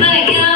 my God.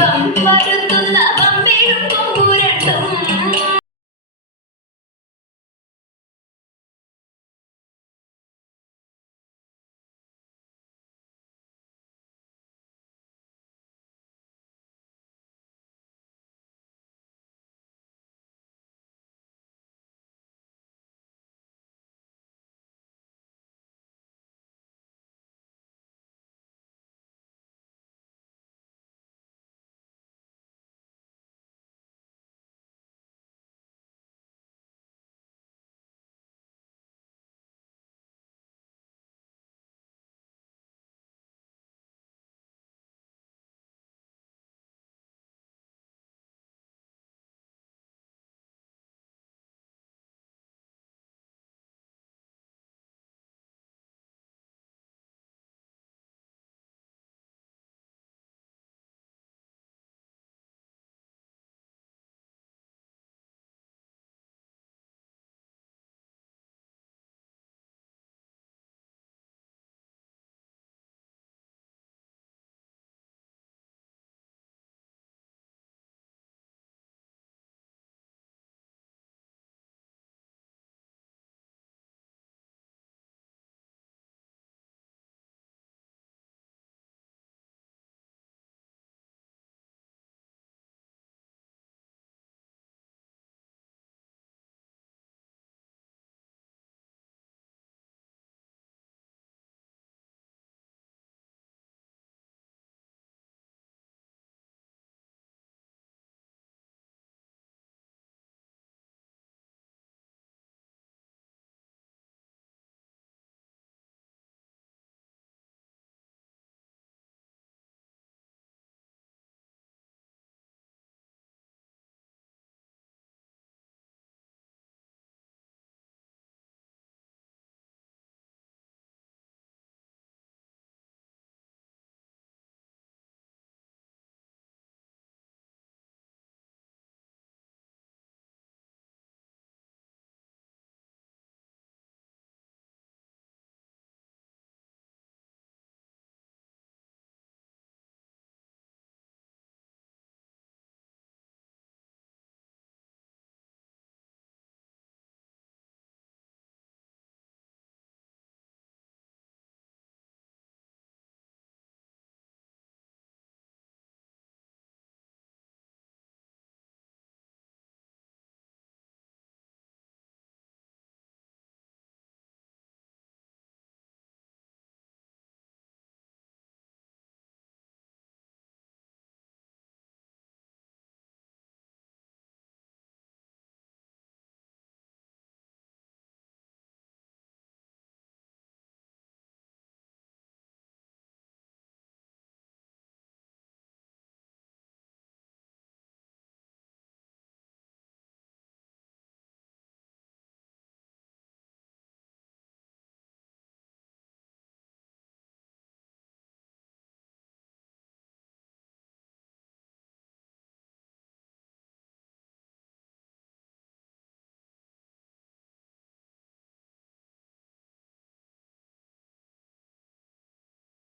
ദൈവം വരുത്തുന്ന പമ്പിരുക്കും